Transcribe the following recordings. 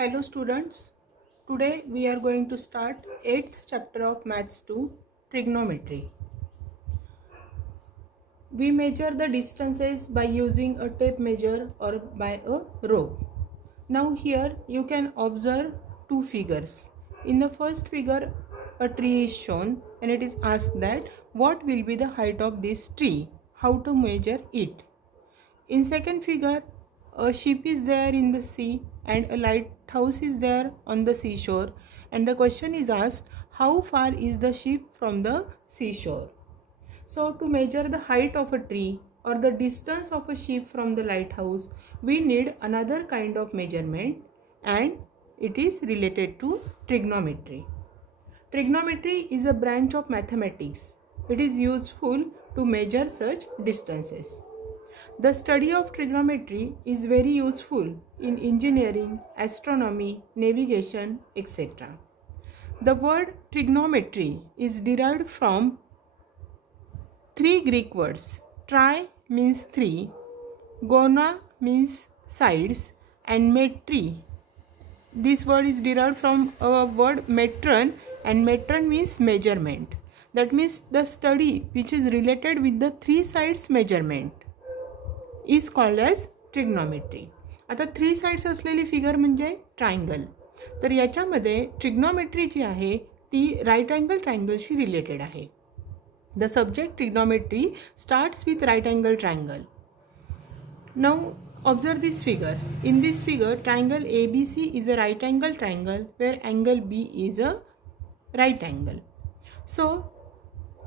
Hello students, today we are going to start 8th chapter of Maths 2, Trigonometry. We measure the distances by using a tape measure or by a rope. Now here you can observe two figures. In the first figure a tree is shown and it is asked that what will be the height of this tree, how to measure it. In second figure, a ship is there in the sea and a lighthouse is there on the seashore, and the question is asked how far is the ship from the seashore. So to measure the height of a tree or the distance of a ship from the lighthouse, we need another kind of measurement, and it is related to trigonometry. Trigonometry is a branch of mathematics. It is useful to measure such distances. The study of trigonometry is very useful in engineering, astronomy, navigation, etc. The word trigonometry is derived from three Greek words. Tri means three, gona means sides, and metri. This word is derived from a word metron, and metron means measurement. That means the study which is related with the three sides measurement is called as trigonometry. आता three sides असलेली figure म्हणजे triangle. तर याच्यामध्ये trigonometry जी आहे ती right angle ट्रायंगलशी related आहे. The subject trigonometry starts with right angle triangle. Now observe this figure. In this figure, triangle ABC is a right angle triangle where angle B is a right angle. So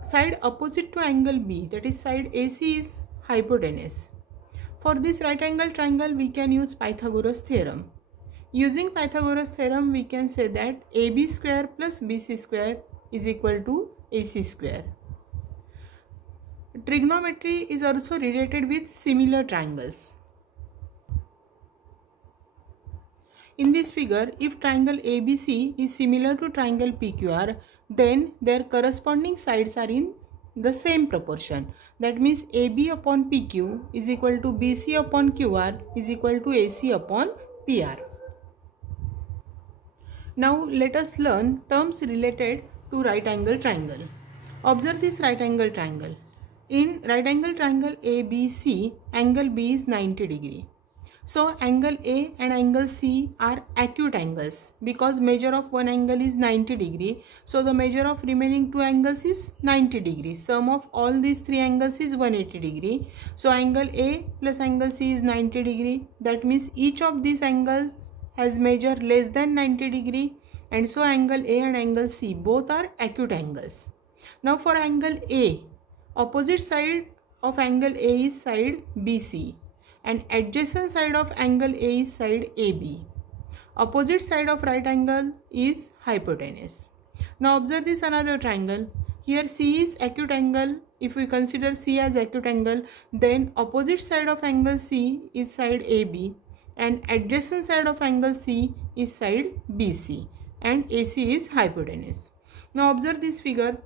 side opposite to angle B, that is side AC, is hypotenuse. For this right angle triangle, we can use Pythagoras theorem. Using Pythagoras theorem, we can say that AB square plus BC square is equal to AC square. Trigonometry is also related with similar triangles. In this figure, if triangle ABC is similar to triangle PQR, then their corresponding sides are in the same proportion. That means AB upon PQ is equal to BC upon QR is equal to AC upon PR. Now let us learn terms related to right angle triangle. Observe this right angle triangle. In right angle triangle ABC, angle B is 90 degree. So angle A and angle C are acute angles because measure of one angle is 90 degree. So the measure of remaining two angles is 90 degree. Sum of all these three angles is 180 degree. So angle A plus angle C is 90 degree. That means each of these angles has measure less than 90 degree, and so angle A and angle C both are acute angles. Now for angle A, opposite side of angle A is side BC. And adjacent side of angle A is side AB. Opposite side of right angle is hypotenuse. Now observe this another triangle. Here C is acute angle. If we consider C as acute angle, then opposite side of angle C is side AB and adjacent side of angle C is side BC, and AC is hypotenuse. Now observe this figure.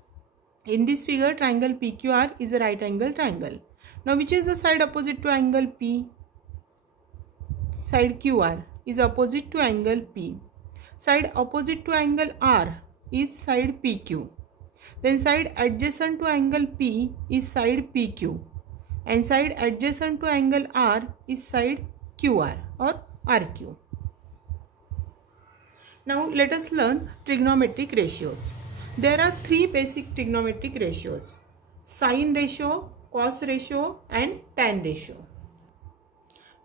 In this figure, triangle PQR is a right angle triangle. Now which is the side opposite to angle P? Side QR is opposite to angle P. Side opposite to angle R is side PQ. Then side adjacent to angle P is side PQ. And side adjacent to angle R is side QR or RQ. Now let us learn trigonometric ratios. There are three basic trigonometric ratios: sine ratio, cos ratio and tan ratio.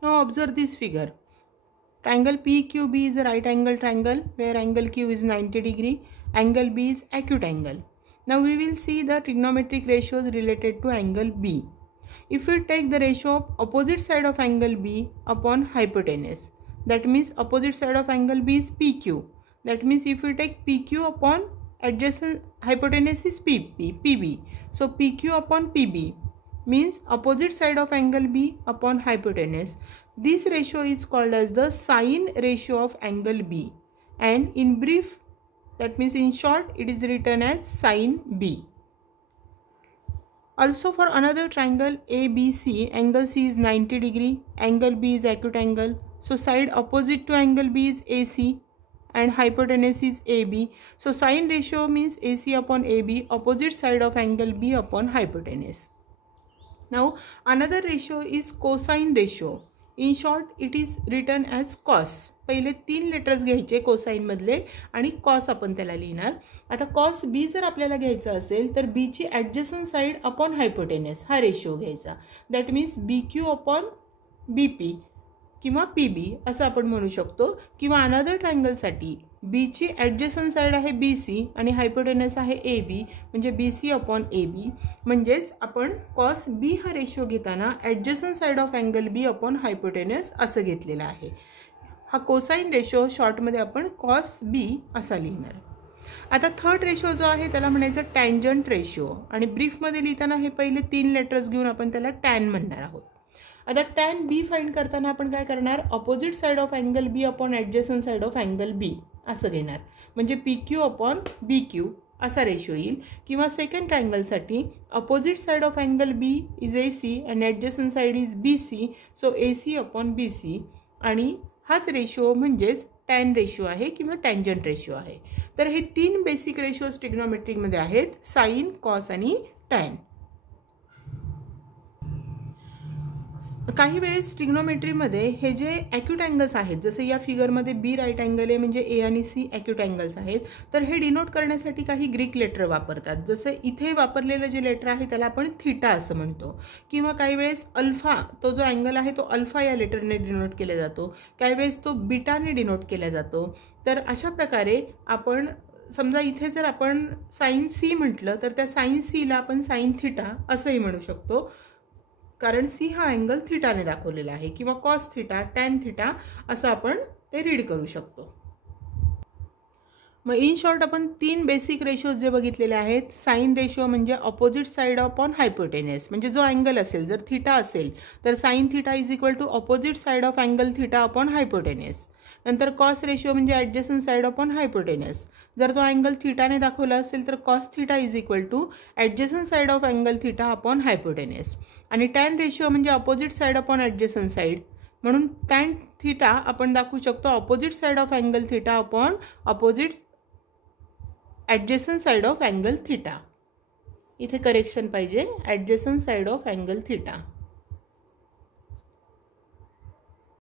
Now observe this figure. Triangle PQB is a right angle triangle where angle Q is 90 degree, angle B is acute angle. Now we will see the trigonometric ratios related to angle B. If we take the ratio of opposite side of angle B upon hypotenuse, that means opposite side of angle B is PQ. That means if we take PQ upon adjacent hypotenuse is PB. So PQ upon PB means opposite side of angle B upon hypotenuse. This ratio is called as the sine ratio of angle B, and in brief, that means in short, it is written as sine B. Also for another triangle ABC, angle C is 90 degree, angle B is acute angle. So side opposite to angle B is AC and hypotenuse is AB. So sine ratio means AC upon AB, opposite side of angle B upon hypotenuse. Now another ratio is cosine ratio. In short it is written as cos. पहिले 3 letters घ्यायचे cosine मधले आणि cos आपण त्याला लिहिणार. आता cos B जर आपल्याला घ्यायचा असेल तर बी ची ॲडजसंट साइड अपॉन हायपोटेनस हा रेशो घ्यायचा. That means BQ upon BP किंवा PB असं आपण म्हणू शकतो. किंवा अनदर ट्रायंगलसाठी बी ची ॲडजसंट साइड आहे BC आणि हायपोटेनस आहे AB म्हणजे BC अपॉन AB. म्हणजेच आपण कॉस B हा रेशो घेताना adjacent side of angle B upon hypotenuse असं घेतलेला आहे. हा कोसाइन रेशो शॉर्टमध्ये आपण कॉस B असा लिहिणार. आता थर्ड रेशो जो आहे त्याला म्हणायचं टँजंट रेशो आणि ब्रीफमध्ये लिहिताना हे पहिले 3 लेटर्स घेऊन आपण त्याला टॅन म्हणणार आहोत. आता टॅन B फाइंड करताना आपण काय करणार, opposite side of angle B upon adjacent side of angle B असं घेणार. म्हणजे PQ अपॉन BQ असा रेशो येईल. किंवा सेकंड ट्रायंगलसाठी opposite side of angle B is AC and adjacent side is BC. So AC upon BC आणि हाच ratio म्हणजेच टॅन रेशो आहे किंवा टँजंट रेशो आहे. तर हे 3 बेसिक रेशोज ट्रिग्नोमेट्रिकमध्ये आहेत, साइन, कॉस आणि टॅन. काही वेळेस ट्रिग्नोमेट्रीमध्ये हे जे ॲक्यूट अँगल्स आहेत, जसे या फिगरमध्ये B राईट अँगल आहे म्हणजे A आणि C ॲक्यूट अँगल्स आहेत, तर हे डिनोट करण्यासाठी काही ग्रीक लेटर वापरतात. जसं इथे वापरलेलं जे लेटर आहे त्याला आपण थीटा असं म्हणतो. किंवा काही वेळेस अल्फा, तो जो अँगल आहे तो अल्फा या लेटरने डिनोट केला जातो. काही वेळेस तो बीटाने डिनोट केला जातो. तर अशा प्रकारे आपण समजा इथे जर आपण साइन C म्हटलं तर त्या साइन Cला आपण साइन थीटा असंही म्हणू शकतो, कारण C हा अँगल थीटाने दाखवलेला आहे. किंवा कॉस थीटा, टॅन थीटा असं आपण ते रीड करू शकतो. मग इन शॉर्ट आपण 3 बेसिक रेशोज जे बघितलेले आहेत. साइन रेशो म्हणजे ऑपोजिट साइड अपॉन हायपोटेनस, म्हणजे जो अँगल असेल जर थीटा असेल तर sine theta is equal to opposite side of angle theta upon hypotenuse. नंतर कॉस रेशो म्हणजे ॲडजसंट साइड अपॉन हायपोटेनस. जर तो अँगल थीटाने दाखवला असेल तर cos theta is equal to adjacent side of angle theta upon hypotenuse. आणि tan ratio म्हणजे opposite side upon adjacent side, म्हणून टॅन थीटा आपण दाखवू शकतो opposite side of angle theta upon opposite adjacent side of angle theta. इथे correction पाहिजे, adjacent side of angle theta.